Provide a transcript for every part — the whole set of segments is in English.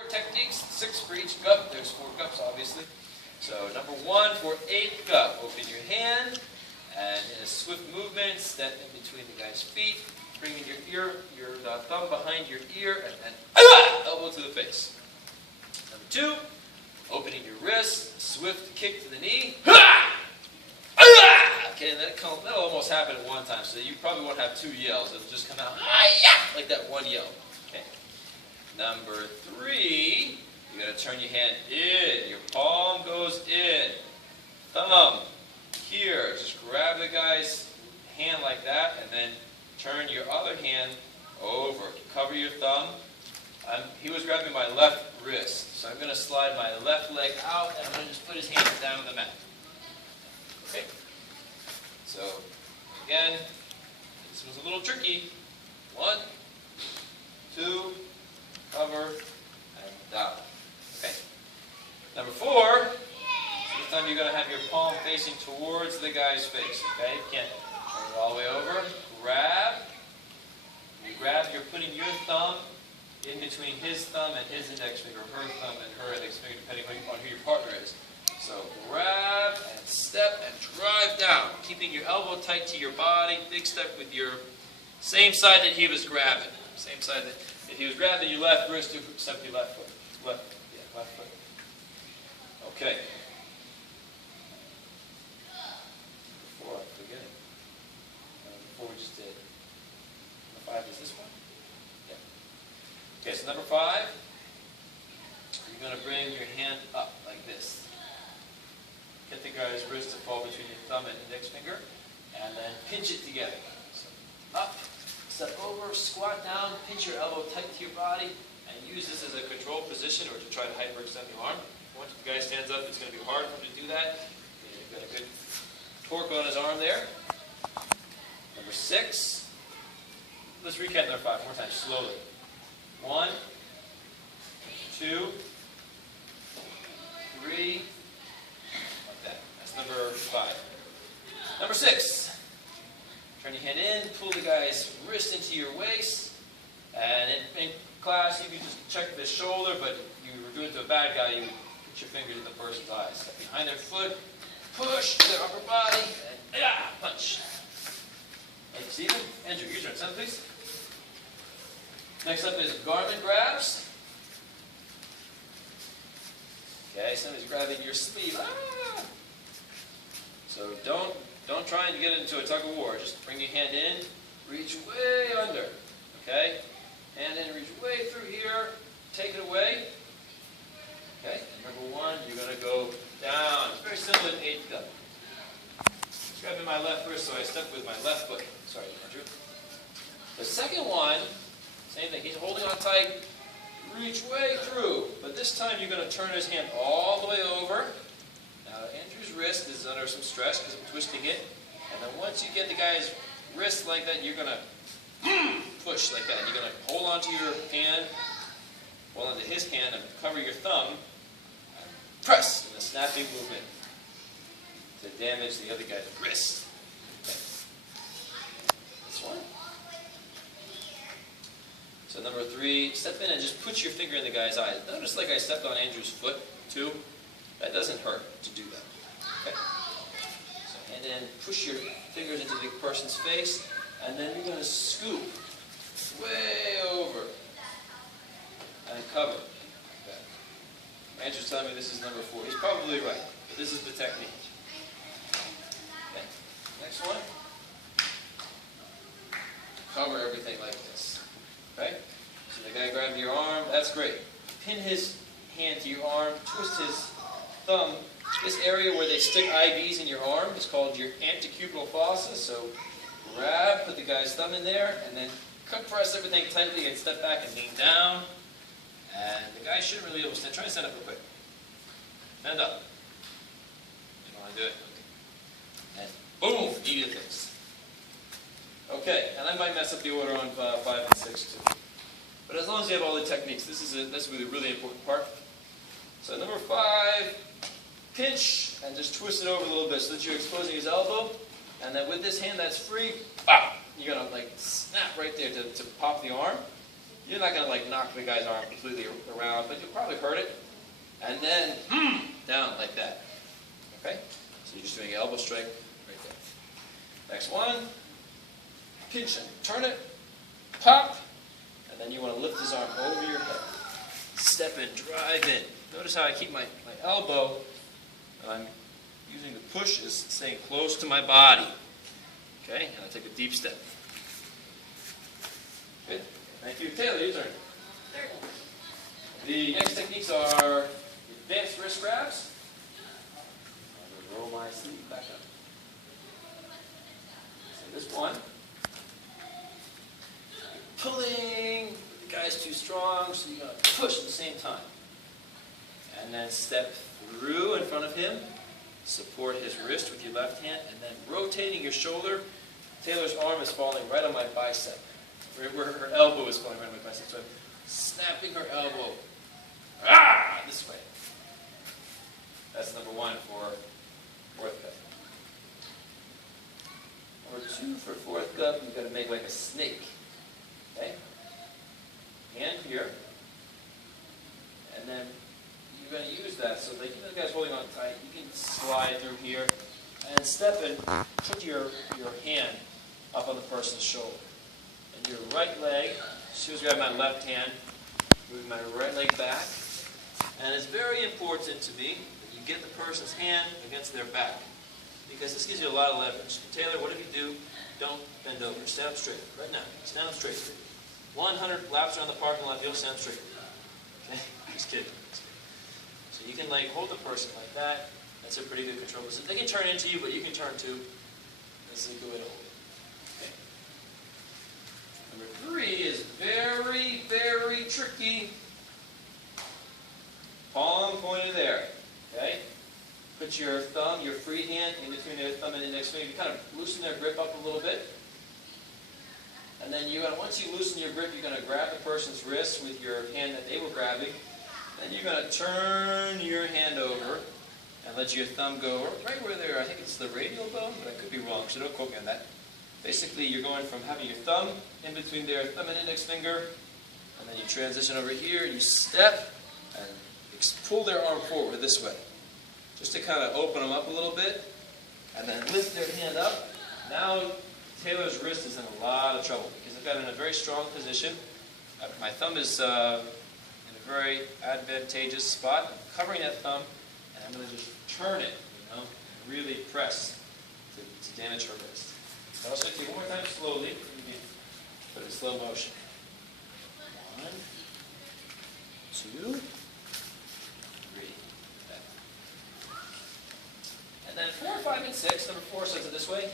4 techniques, 6 for each cup. There's 4 cups, obviously. So number 1 for 8th cup. Open your hand, and in a swift movement, step in between the guy's feet, bringing your thumb behind your ear, and then elbow to the face. Number 2, opening your wrist, swift kick to the knee. Okay, and that'll almost happen at one time, so you probably won't have 2 yells. It'll just come out like that one yell. Okay. Number 3, you're going to turn your hand in. Your palm goes in. Thumb here. Just grab the guy's hand like that, and then turn your other hand over. Cover your thumb. He was grabbing my left wrist, so I'm going to slide my left leg out, and I'm going to just put his hand down on the mat. Okay. So, again, this was a little tricky. 1, 2, cover, and down. Okay. Number 4, so this time you're going to have your palm facing towards the guy's face. Okay? You can't turn it all the way over. Grab. You grab, you're putting your thumb in between his thumb and his index finger, her thumb and her index finger, depending on who your partner is. So grab and step and drive down, keeping your elbow tight to your body. Big step with your same side that he was grabbing. Same side that if he was grabbing your left wrist, you step your left foot. Left foot. Okay. Before I forget it. Before we just did. Number 5 is this one? Yeah. Okay, so number 5, you're going to bring your hand up like this. Get the guy's wrist to fall between your thumb and index finger, and then pinch it together. So up, step over, squat down, pinch your elbow tight to your body, and use this as a control position or to try to hyperextend the arm. Once the guy stands up, it's going to be hard for him to do that. You've got a good torque on his arm there. Number 6. Let's recap number 5 more times, slowly. 1, 2, 3, like that. That's number 5. Number 6. Turn your hand in, pull the guy's wrist into your waist, and in class you can just check the shoulder, but if you were doing it to a bad guy, you would put your fingers in the person's eyes. Step behind their foot, push their upper body, and punch. Hey, Stephen, Andrew, your turn. Son, please. Next up is garment grabs. Okay, somebody's grabbing your sleeve. So don't try and get into a tug of war. Just bring your hand in, reach way under. Okay? Hand in, reach way through here, take it away. Okay? And number 1, you're going to go down. It's very similar to 8th cup. Grabbing my left wrist, so I step with my left foot. Sorry, Andrew. The second one, same thing. He's holding on tight. Reach way through. But this time you're going to turn his hand all the way over. Now Andrew's wrist is under some stress because I'm twisting it. And then once you get the guy's wrist like that, you're going to push like that. You're going to hold onto your hand, hold onto his hand, and cover your thumb. And press in a snapping movement to damage the other guy's wrist. Okay. This one. So number 3, step in and just put your finger in the guy's eye. Notice like I stepped on Andrew's foot too. That doesn't hurt to do that. Okay. So hand in, push your fingers into the person's face, and then you're going to scoop way over and cover. Okay. Andrew's telling me this is number 4. He's probably right, but this is the technique. Okay. Next one. Cover everything like this. Okay? So the guy grabbed your arm, that's great. Pin his hand to your arm, twist his thumb. This area where they stick IVs in your arm is called your antecubital fossa. So grab, put the guy's thumb in there, and then compress everything tightly and step back and lean down. And the guy shouldn't really be able to stand. Try and stand up real quick. Stand up. You don't want to do it? Okay. And boom, you did this. Okay, and I might mess up the order on 5 and 6 too. But as long as you have all the techniques, this is the really important part. So number 5, pinch and just twist it over a little bit so that you're exposing his elbow. And then with this hand that's free, you're going to like snap right there to pop the arm. You're not going to like knock the guy's arm completely around, but you'll probably hurt it. And then down like that. Okay? So you're just doing elbow strike right there. Next one. Pinch and turn it. Pop. And then you want to lift his arm over your head. Step in, drive in. Notice how I keep my elbow, and I'm using the push, is staying close to my body. Okay? And I take a deep step. Good. Thank you. Taylor, your turn. The next techniques are advanced wrist grabs. I'm going to roll my sleeve back up. So this one, pulling, the guy's too strong, so you're going to push at the same time. And then step through in front of him, support his wrist with your left hand, and then rotating your shoulder. Taylor's arm is falling right on my bicep, where her elbow is falling right on my bicep. So I'm snapping her elbow this way. That's number one for fourth gut. Number two for fourth gut, you've got to make like a snake. Okay? Hand here. And then you're going to use that so that even if the guy's holding on tight, you can slide through here and step and put your hand up on the person's shoulder. And your right leg, as I grab my left hand, move my right leg back. And it's very important to me that you get the person's hand against their back, because this gives you a lot of leverage. Taylor, whatever you do, don't bend over. Stand up straight. Right now. Stand up straight. 100 laps around the parking lot, you'll stand up straight. Okay? Just kidding. So you can like hold the person like that. That's a pretty good control. So they can turn into you, but you can turn too. This is a good way to hold it. Okay. Number 3 is very, very tricky. Palm pointed there. Okay? Put your thumb, your free hand, in between their thumb and index finger. You kind of loosen their grip up a little bit. And then once you loosen your grip, you're going to grab the person's wrist with your hand that they were grabbing. Then you're going to turn your hand over and let your thumb go right where they're, I think it's the radial bone, but I could be wrong, so don't quote me on that. Basically, you're going from having your thumb in between their thumb and index finger, and then you transition over here, you step, and pull their arm forward this way, just to kind of open them up a little bit, and then lift their hand up. Now, Taylor's wrist is in a lot of trouble, because I've got it in a very strong position. My thumb is in a very advantageous spot. I'm covering that thumb, and I'm going to just turn it, and really press to damage her wrist. I'll also do it one more time slowly, but in slow motion. 1, 2, 3. And then 4, 5, and 6, number 4 says it this way.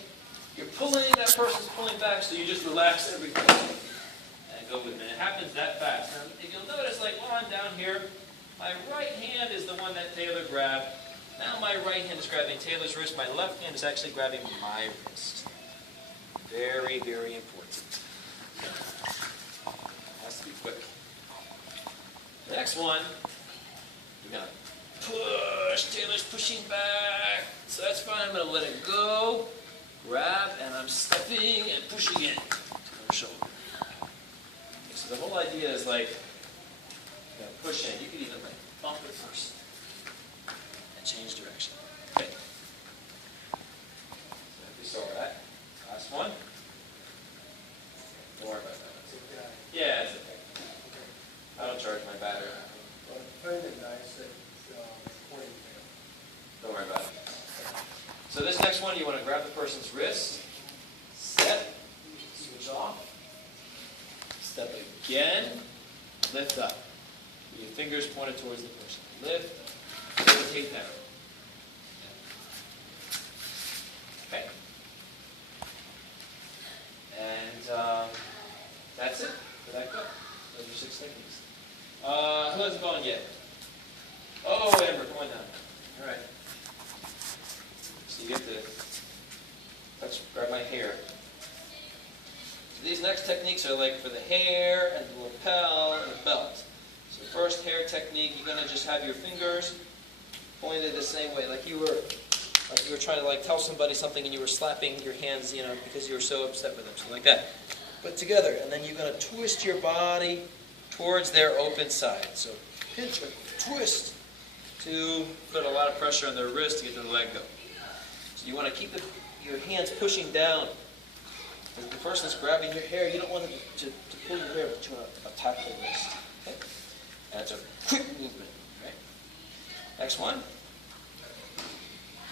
You're pulling, that person's pulling back, so you just relax everything. And go with it. And it happens that fast. Now, if you'll notice, like while I'm down here, my right hand is the one that Taylor grabbed. Now my right hand is grabbing Taylor's wrist. My left hand is actually grabbing my wrist. Very, very important. Has to be quick. The next one, we're going to push. Taylor's pushing back. So that's fine. I'm going to let it go. Grab, and I'm stepping and pushing in to her shoulder. Okay, so the whole idea is like, push in. You can even like bump it first and change direction. Okay. So if you saw that, last one. Don't worry about that. Yeah, it's okay. I don't charge my battery. Don't worry about it. So this next one, you want to grab the person's wrist, step, switch off, step again, lift up. Your fingers pointed towards the person. Lift, rotate down. Okay. And that's it for that gut. Those are 6 techniques. Who hasn't gone yet? Oh, Amber, come on down. All right. So you get to grab my hair. So these next techniques are like for the hair and the lapel and the belt. So first hair technique, you're going to just have your fingers pointed the same way, like you were trying to like tell somebody something and you were slapping your hands, because you were so upset with them, so like that. Put together, and then you're going to twist your body towards their open side. So pinch or twist to put a lot of pressure on their wrist to get the leg go. So you want to keep your hands pushing down. As the person's grabbing your hair, you don't want them to pull your hair, but you want to attack the wrist. Okay? And it's a quick movement. Right? Next one.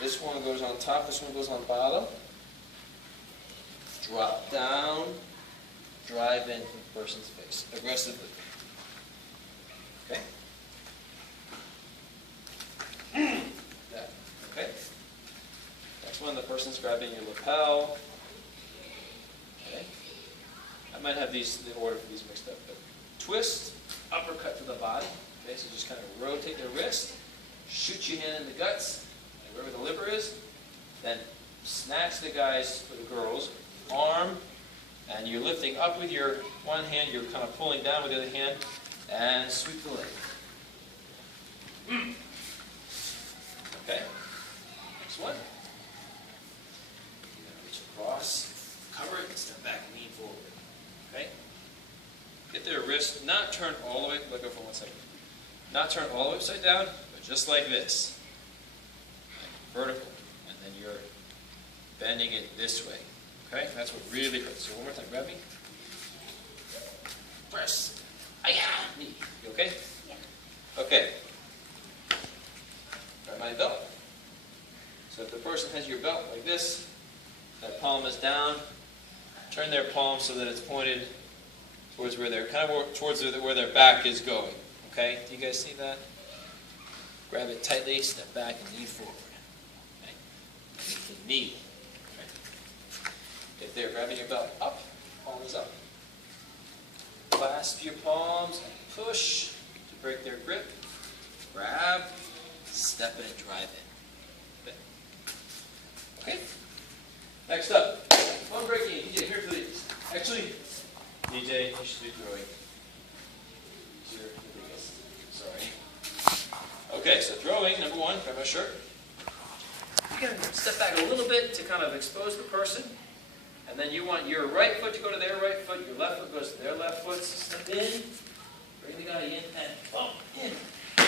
This one goes on top, this one goes on bottom. Drop down, drive in the person's face, aggressively. Okay? That. Okay? Next one, the person's grabbing your lapel. Okay? I might have the order for these mixed up, but twist, uppercut to the body. Okay, so just kind of rotate the wrist, shoot your hand in the guts, wherever the liver is, then snatch the guy's, or the girl's, arm, and you're lifting up with your one hand, you're kind of pulling down with the other hand, and sweep the leg. Okay? Next one. You're going to reach across, cover it, and step back and lean forward. Okay? Get their wrist, not turn all the way, let go for 1 second. Not turn all the way upside down, but just like this. Vertical. And then you're bending it this way. Okay? That's what really hurts. So one more time. Grab me. Press. Knee. You okay? Yeah. Okay. Grab my belt. So if the person has your belt like this, that palm is down, turn their palm so that it's pointed towards where they're towards where their back is going. Okay? Do you guys see that? Grab it tightly, step back, and lean forward. Okay? The knee. Okay? If they're grabbing your belt up, palm is up. Clasp your palms and push to break their grip. Grab, step in, and drive in. Okay? Next up, one breaking. DJ, here please. Actually, DJ, you should do throwing. You're the biggest. Sorry. Okay, so throwing, number one, grab my shirt. You can step back a little bit to kind of expose the person. And then you want your right foot to go to their right foot, your left foot goes to their left foot. So step in, bring the guy in, and bump in. So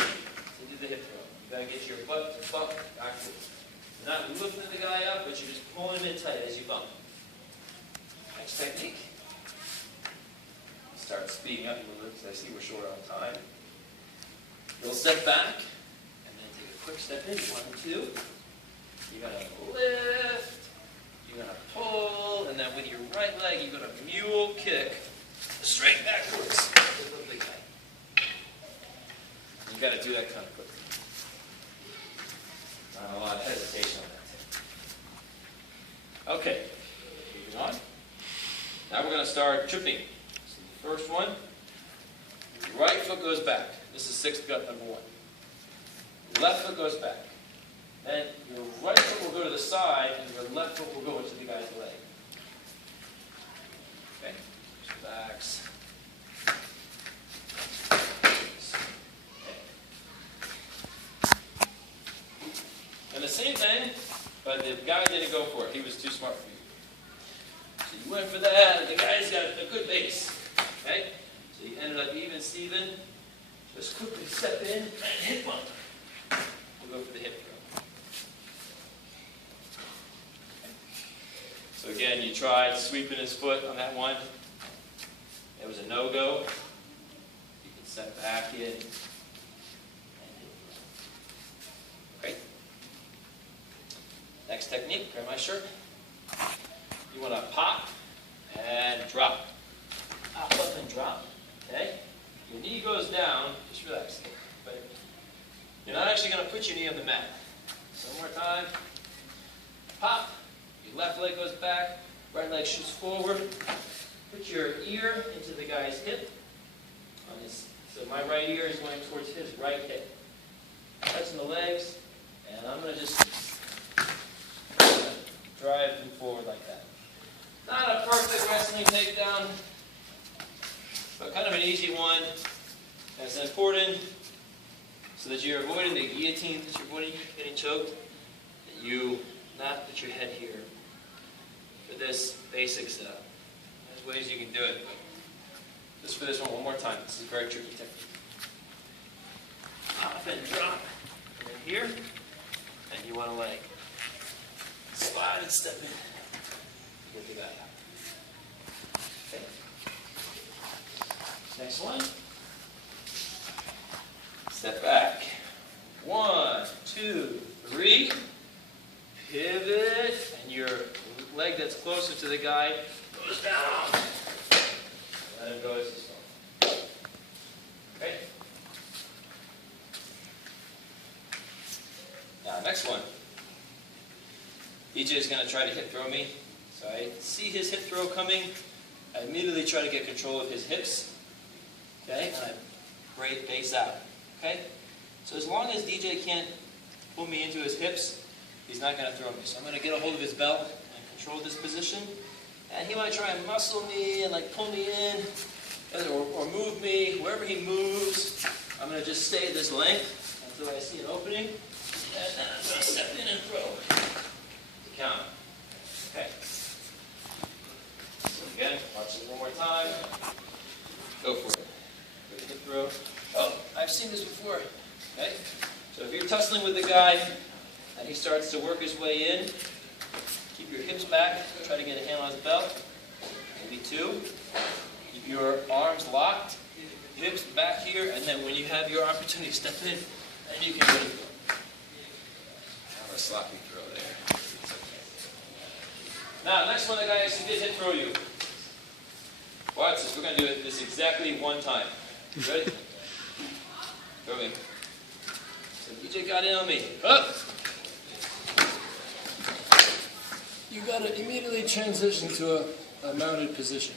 do the hip throw. You got to get your butt to bump backwards. You're not lifting the guy up, but you're just pulling him in tight as you bump. Next technique. Start speeding up a little bit because I see we're short on time. You'll step back, and then take a quick step in. 1 and 2. You're going to lift. You're going to pull, and then with your right leg, you're going to mule kick straight backwards. The big guy. You've got to do that kind of quickly. Not a lot of hesitation on that. Okay, moving on. Now we're going to start tripping. So the first one, your right foot goes back. This is sixth gut number 1. Your left foot goes back. Then your right foot will go to the side, and your left foot will go into the guy's leg. Okay? Just relax. And the same thing, but the guy didn't go for it. He was too smart for you. So you went for that, and the guy's got a good base. Okay? So you ended up even, Steven. Just quickly step in and hip bump. We'll go for the hip throw. So again, you tried sweeping his foot on that one. It was a no-go. You can step back in. Okay. Next technique, grab my shirt. You want to pop and drop. Pop up and drop. Okay? Your knee goes down. Just relax. But you're not actually going to put your knee on the mat. So one more time. Pop. Left leg goes back, right leg shoots forward. Put your ear into the guy's hip. So my right ear is going towards his right hip. Touching the legs, and I'm going to just drive him forward like that. Not a perfect wrestling takedown, but kind of an easy one. That's important so that you're avoiding the guillotine, that you're avoiding getting choked, that you not put your head here. For this basic stuff. There's ways you can do it, but Just for this one more time. This is a very tricky technique. Pop and drop. And then here. And you want to like slide and step in. Look at that. Okay. Next one. Step back. 1, 2, 3. Pivot. And your leg that's closer to the guy goes down. Let him go as he's going. Okay? Now, next one. DJ is going to try to hip throw me. So I see his hip throw coming. I immediately try to get control of his hips. Okay? And I break base out. Okay? So as long as DJ can't pull me into his hips, he's not going to throw me. So I'm going to get a hold of his belt and control this position. And he might try and muscle me and like pull me in or move me. Wherever he moves, I'm going to just stay at this length until I see an opening. And then I'm going to step in and throw to count. Okay. So again, watch it one more time. Go for it. Good hip throw. Oh, I've seen this before. Okay. So if you're tussling with the guy and he starts to work his way in, keep your hips back. Try to get a hand on his belt. Maybe 2. Keep your arms locked. Hips back here, and then when you have your opportunity, step in, and you can really go. A sloppy throw there. Now, next one, the guy actually did hip throw you. Watch this. We're going to do this exactly one time. Ready? Throw me. So DJ got in on me. Up. You got to immediately transition to a mounted position.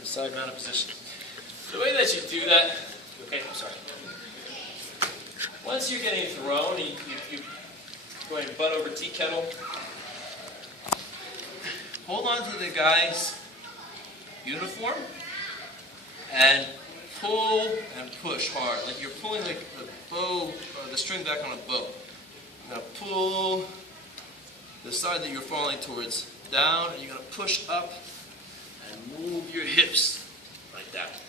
A side mounted position. The way that you do that, okay, I'm sorry. Once you're getting thrown, you going butt over tea kettle. Hold on to the guy's uniform and pull and push hard. Like you're pulling like the bow, or the string back on a bow. You're going to pull the side that you're falling towards down, and you're going to push up and move your hips like that.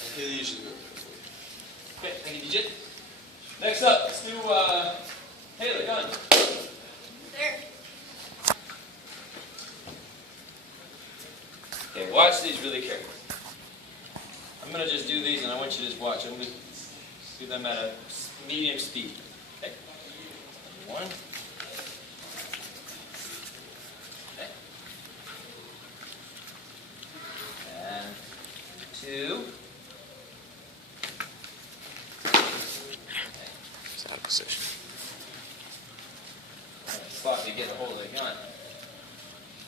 And he'll usually do it for you. Okay, thank you, DJ. Next up, let's do Taylor, gun. There. Okay, watch these really carefully. I'm going to just do these, and I want you to just watch. I'm going to do them at a medium speed. Okay. 1. Okay. And 2. It's out of position. Sloppy getting a hold of the gun.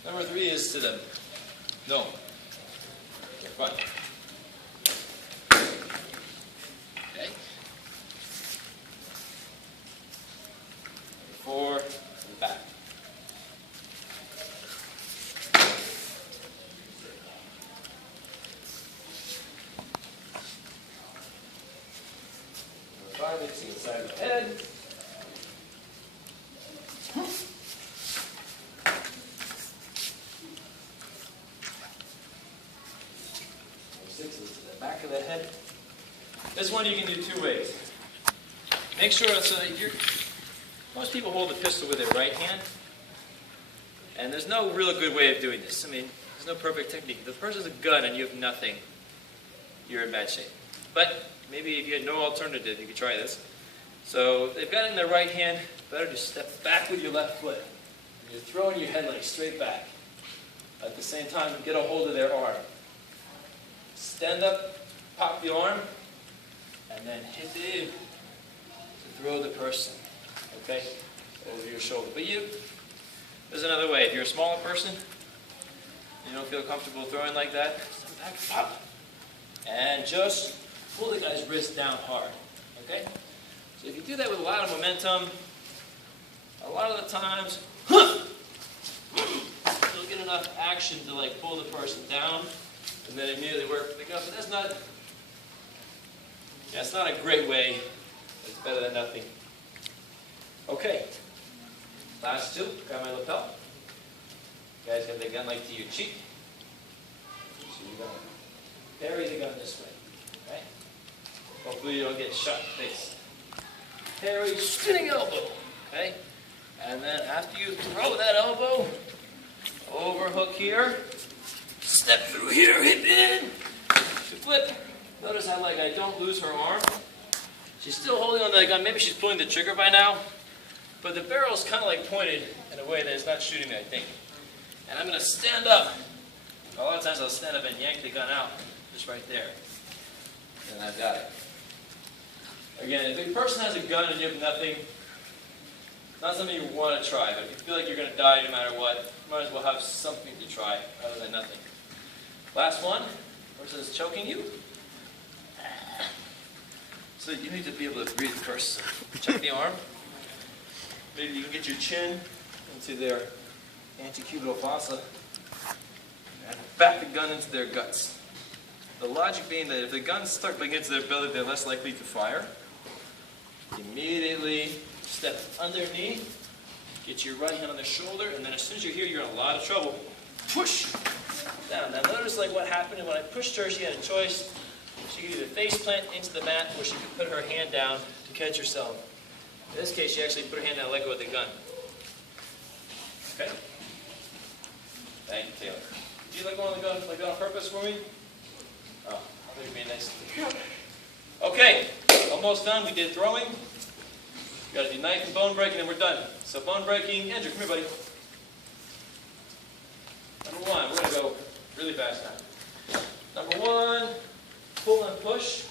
Number 3 is to the no. Okay, fine. Okay. 4 to the back. Number 5 is to the side of the head. 6 is to the back of the head. This one you can do 2 ways. Make sure so that most people hold the pistol with their right hand, and there's no real good way of doing this. I mean, there's no perfect technique. If the person's a gun and you have nothing, you're in bad shape. But maybe if you had no alternative, you could try this. So they've got it in their right hand, better just step back with your left foot. And you're throwing your head like straight back. At the same time, get a hold of their arm. Stand up, pop the arm, and then hit the air to throw the person, okay, over your shoulder. But there's another way. If you're a smaller person, you don't feel comfortable throwing like that, stand back, pop, and just pull the guy's wrist down hard, okay? So if you do that with a lot of momentum, a lot of the times, you'll get enough action to like pull the person down, and then immediately work the gun. But that's not, it's not a great way. It's better than nothing. Okay. Last 2. Grab my lapel. You guys got the gun like to your cheek. So you're going to Parry the gun this way. Okay? Hopefully you don't get shot in the face. Parry, spinning elbow. Okay? And then after you throw that elbow, overhook here, step through here, hip in, flip. Notice how I don't lose her arm. She's still holding on to the gun. Maybe she's pulling the trigger by now. But the barrel's kind of pointed in a way that it's not shooting me, I think. And I'm going to stand up. A lot of times I'll stand up and yank the gun out. Just right there. And I've got it. Again, if a person has a gun and you have nothing, not something you want to try, but if you feel like you're going to die no matter what, you might as well have something to try other than nothing. Last one. Person's choking you. So you need to be able to breathe first. So check the arm. Maybe you can get your chin into their antecubital fossa and back the gun into their guts. The logic being that if the gun's stuck against their belly, they're less likely to fire. Immediately step underneath, get your right hand on their shoulder, and then as soon as you're here, you're in a lot of trouble. Push down. Now notice what happened when I pushed her, she had a choice. She could either face plant into the mat or she could put her hand down to catch herself. In this case, she actually put her hand down and let go of the gun. Okay? Thank you, Taylor. Did you let go of the gun on purpose for me? Oh, I think it'd be nice. Okay, almost done. We did throwing. We got to do knife and bone breaking, and we're done. So bone breaking, Andrew, come here, buddy. Number one, we're going to go really fast now. Number one, pull and push.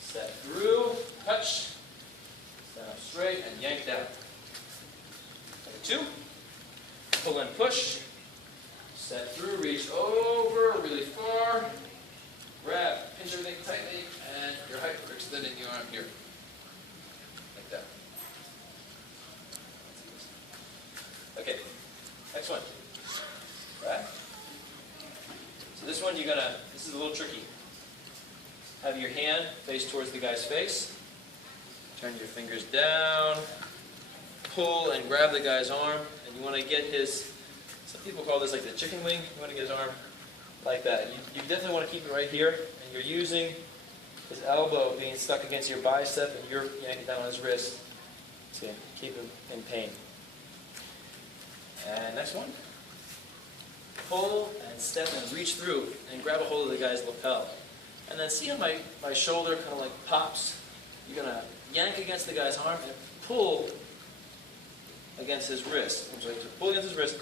Step through, touch. Stand up straight and yank down. Number two, pull and push. Step through, reach over really far. Grab, pinch everything tightly, and you're hyperextending your arm here. Like that. Okay, next one. Right? So this one this is a little tricky. Have your hand face towards the guy's face. Turn your fingers down. Pull and grab the guy's arm. And you want to get some people call this the chicken wing. You want to get his arm like that. You definitely want to keep it right here. And you're using his elbow being stuck against your bicep and you're yanking down on his wrist to keep him in pain. And next one. Pull and step and reach through and grab a hold of the guy's lapel. And then see how my shoulder kind of pops? You're going to yank against the guy's arm and pull against his wrist. So pull against his wrist,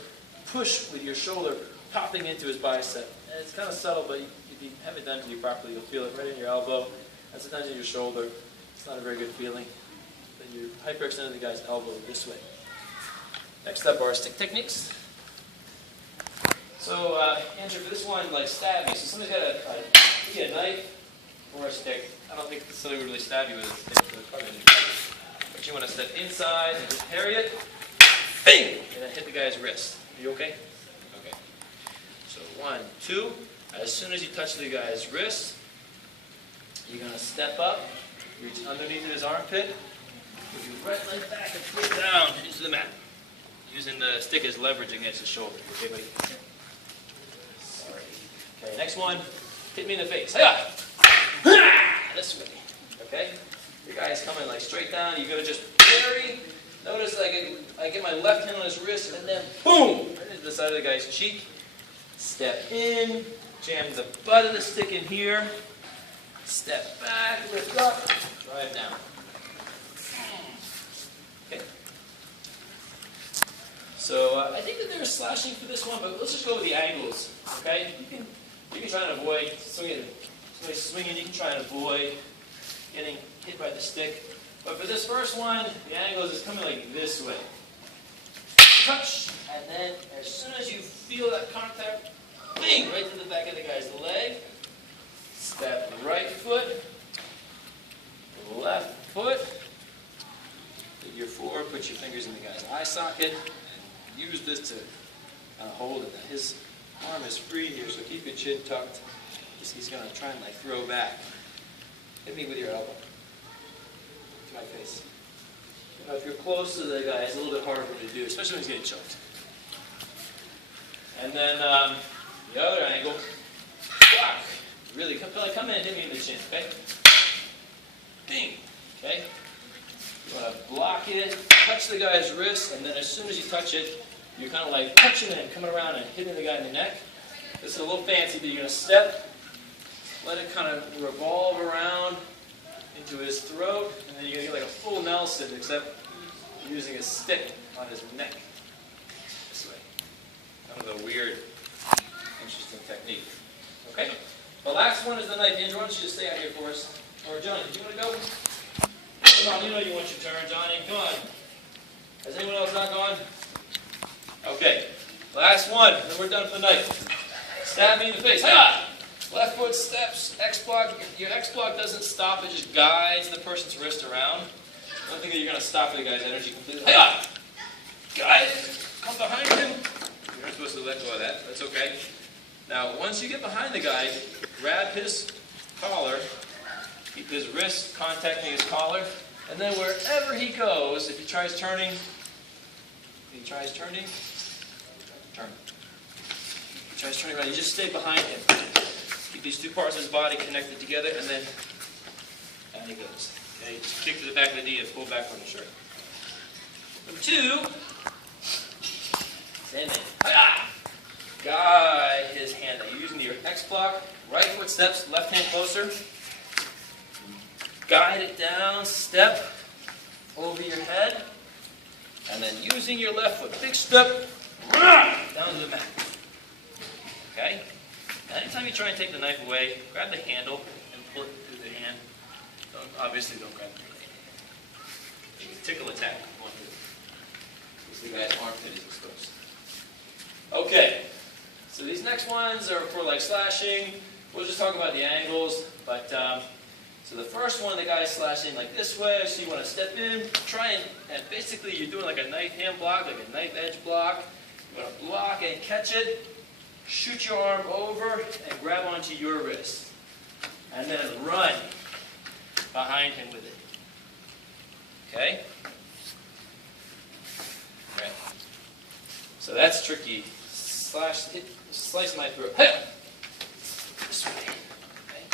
push with your shoulder popping into his bicep. And it's kind of subtle, but if you have it done to you properly, you'll feel it right in your elbow and sometimes in your shoulder. It's not a very good feeling. Then you're hyperextending the guy's elbow this way. Next up are stick techniques. So, Andrew, for this one, stab me. So somebody's got a knife or a stick. I don't think somebody would really stab you with a stick, so probably but you want to step inside and just parry it. Bing! And then hit the guy's wrist. Are you okay? Okay. So 1, 2. As soon as you touch the guy's wrist, you're going to step up, reach underneath his armpit, put your right leg back and pull down into the mat. Using the stick as leverage against his shoulder. Okay, buddy? Sorry. Okay, next one. Hit me in the face. Hiya! This way. Okay? Your guy's coming straight down. You're going to just parry. Notice I get my left hand on his wrist and then boom! Right into the side of the guy's cheek. Step in. Jam the butt of the stick in here. Step back. Lift up. Drive down. Okay? So I think that there's slashing for this one, but let's just go with the angles. Okay? You can try and avoid somebody swinging. You can try and avoid getting hit by the stick. But for this first one, the angles is coming this way. Touch, and then as soon as you feel that contact, bing, right to the back of the guy's leg. Step right foot, left foot. Hit your forward, put your fingers in the guy's eye socket. Use this to hold it. His arm is free here, so keep your chin tucked. He's going to try and throw back. Hit me with your elbow to my face. If you're close to the guy, it's a little bit harder for him to do, especially when he's getting choked. And then the other angle, Really come in and hit me in the chin, okay? Bing, okay? You want to block it, touch the guy's wrist, and then as soon as you touch it, you're kind of like punching and coming around and hitting the guy in the neck. This is a little fancy, but you're going to step, let it kind of revolve around into his throat, and then you're going to get like a full Nelson, except using a stick on his neck. This way. Kind of a weird, interesting technique. Okay? The last one is the knife. Andrew, why don't you just stay out here for us? Or Johnny, do you want to go? Come on, you know you want your turn, Johnny. Come on. Has anyone else not gone? Okay. Last one, then we're done for the knife. Stab me in the face. Hi-ya! Left foot steps, X-block. Your X-block doesn't stop, it just guides the person's wrist around. I don't think that you're going to stop the guy's energy completely. Hi-ya! Guide it. Come behind him. You're not supposed to let go of that. That's okay. Now, once you get behind the guy, grab his collar, keep his wrist contacting his collar, and then wherever he goes, if he tries turning, turn. If he tries turning around, you just stay behind him. Keep these two parts of his body connected together, and then down he goes. Okay, just kick to the back of the knee and pull back from the shirt. Number 2, same thing. Hi-ya! Guide his hand. Now, you're using your X block, right foot steps, left hand closer. Guide it down, step over your head, and then using your left foot, big step, down to the mat. Okay? Anytime you try and take the knife away, grab the handle and pull it through the hand. Obviously, don't grab the knife. You can tickle attack if you want to. Because the guy's armpit is exposed. Okay. So these next ones are for like slashing. We'll just talk about the angles. But so the first one, the guy is slashing like this way. So you want to step in, try and basically you're doing like a knife hand block, like a knife edge block. You want to block and catch it. Shoot your arm over and grab onto your wrist. And then run behind him with it. Okay? Right. So that's tricky. Slice my throat. This way. Okay.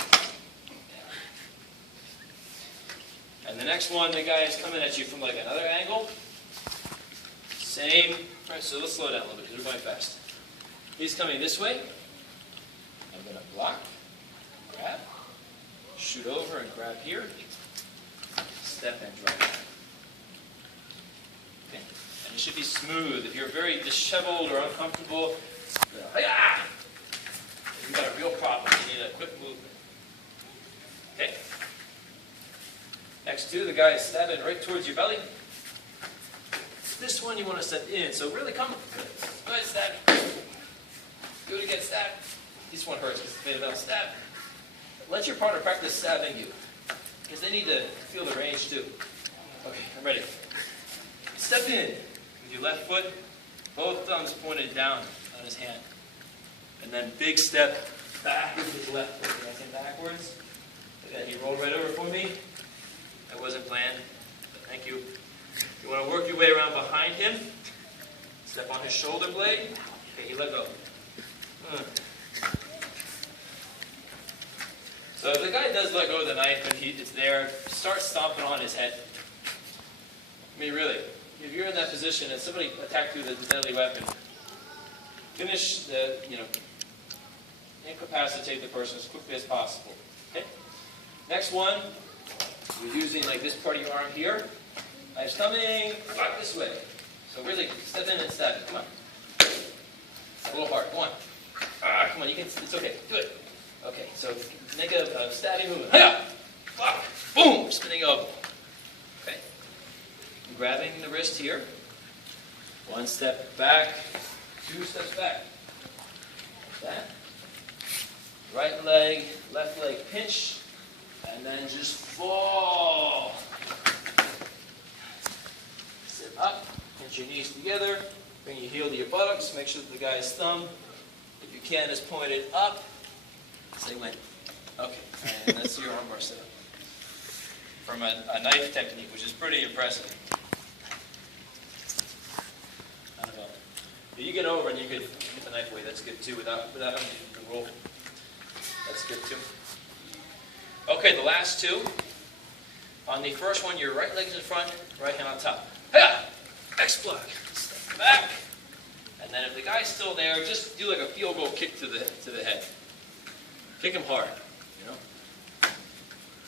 And the next one, the guy is coming at you from like another angle. Same. Right, so let's slow down a little bit because we're going fast. He's coming this way. I'm going to block, grab, shoot over and grab here. Step and drive. Okay. And it should be smooth. If you're very disheveled or uncomfortable, you've got a real problem. You need a quick movement. Okay? Next two, the guy is stabbing right towards your belly. This one you want to step in. So really come. Go ahead, stab. Do it again, stab. This one hurts because it's made of stab. Let your partner practice stabbing you. Because they need to feel the range too. Okay, I'm ready. Step in with your left foot, both thumbs pointed down on his hand. And then big step back with his left foot. Can I say backwards? And then he rolled right over for me. That wasn't planned, but thank you. You want to work your way around behind him. Step on his shoulder blade. Okay, he let go. So if the guy does let go of the knife and it's there, start stomping on his head. I mean, really, if you're in that position and somebody attacked you with a deadly weapon, finish the, incapacitate the person as quickly as possible. Okay? Next one, you're using like this part of your arm here. Knife's coming, block this way. So really, step in and stab it. Come on. A little hard. Come on. Come on, it's okay. Do it. Okay, so make a stabbing movement. Hiya! Block. Boom! Spinning elbow. Okay. I'm grabbing the wrist here. One step back. 2 steps back. Like that. Right leg, left leg pinch. And then just fall. Sit up. Pinch your knees together. Bring your heel to your buttocks. Make sure that the guy's thumb, if you can, is pointed up. Same way. Okay. And that's your armbar setup. From a knife technique, which is pretty impressive. Not at all. If you get over and you could get the knife away, that's good too, without having to roll. That's good too. Okay, the last two. On the first one, your right leg's in front, right hand on top. Hiya! X-block. Step back. And then if the guy's still there, just do like a field goal kick to the head. Kick him hard, you know.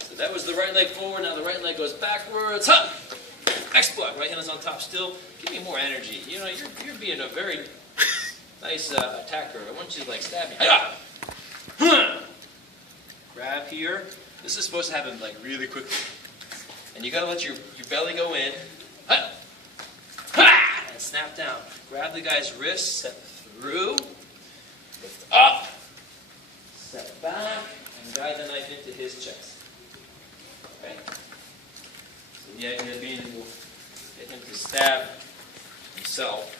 So that was the right leg forward. Now the right leg goes backwards. Huh! X-block. Right hand is on top still. Give me more energy. You know, you're being a very nice attacker. I want you to like stab me. Hiya! Huh! Grab here. This is supposed to happen like really quickly. And you gotta let your belly go in. Ha! Ha! And snap down. Grab the guy's wrist, step through, lift up, step back, and guide the knife into his chest. Okay? So the idea being we'll get him to stab himself.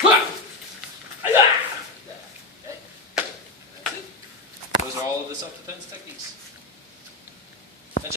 Ha! Hi-ya! Okay? That's it. Those are all of the self-defense techniques.